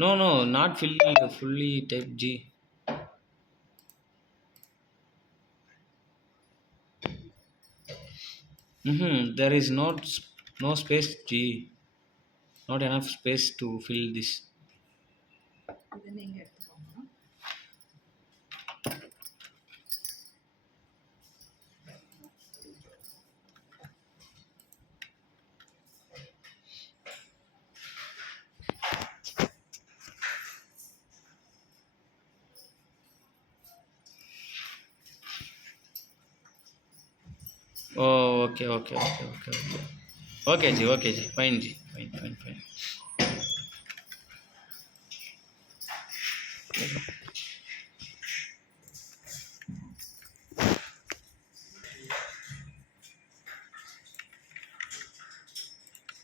No, no, not fully type G. There is no space G. Not enough space to fill this. இதை நீங்க எடுத்துக்கோங்க. Oh, okay. Okay, G. Fine, G. Fine.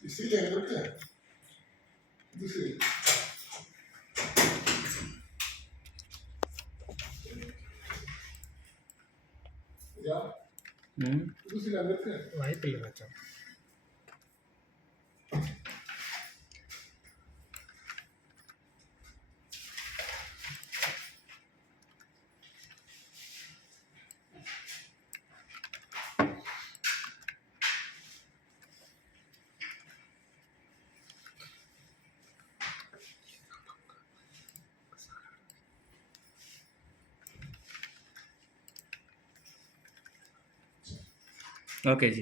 Ici, il y a un truc. Ici. Yeah. Ici, il y a un truc. வாய்ப்பில்லை மச்சான். Okay, G.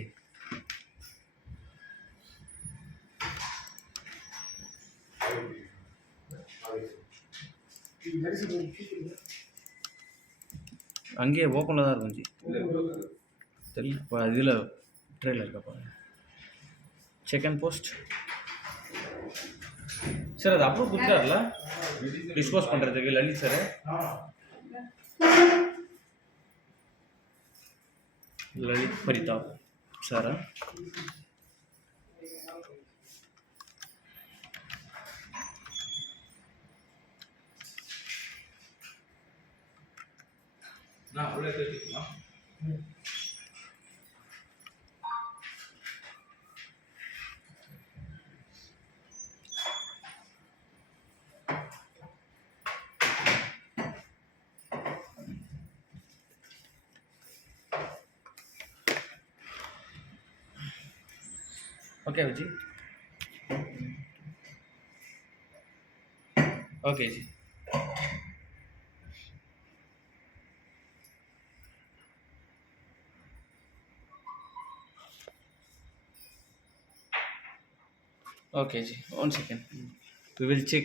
அங்கேயே ஓப்பனில் தான் இருக்கும் ஜி. தெரியல இப்போ இதில் ட்ரெயில் இருக்க பாருங்க. செகண்ட் போஸ்ட் சார் அது அப்ரூவ் கொடுத்தாருல டிஸ்போஸ் பண்ணுறதுக்கு லலித் சார். லலித் பரிதாப் சாரா. Okay Viji. Okay ji. Okay, Ji. 1 second. We will check.